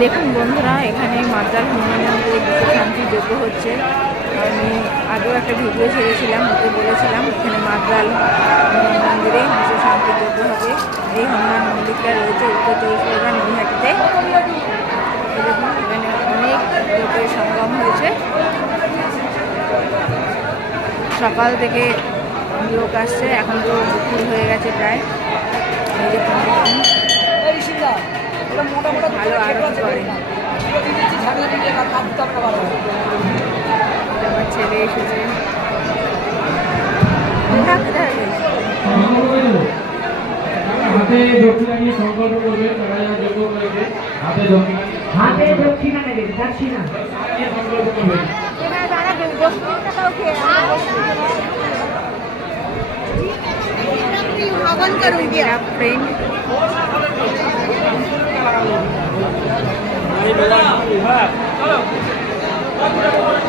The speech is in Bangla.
দেখুন বন্ধুরা, এখানে মাদ্রাল হনুমান মন্দিরে বিশ্ব শান্তি যজ্ঞ হচ্ছে। আমি আগেও একটা ভিডিও ছেড়েছিলাম, ওতে বলেছিলাম এখানে মাদ্রাল হনুমান মন্দিরে বিশ্ব শান্তি যজ্ঞ হবে। এই হনুমান মন্দিরটা রয়েছে উত্তর চব্বিশ পরগনা নৈহাটিতে। দেখুন এখানে অনেক লোকের সমাগম হয়েছে, সকাল থেকে লোক আসছে, এখন তো দুপুর হয়ে গেছে প্রায়। ভালো আরতি করে। আমার ছেলে এসেছে। হাতে দক্ষিণা নেবে, দক্ষিণা हवन करूंगी मेरा फ्रेंड। चलो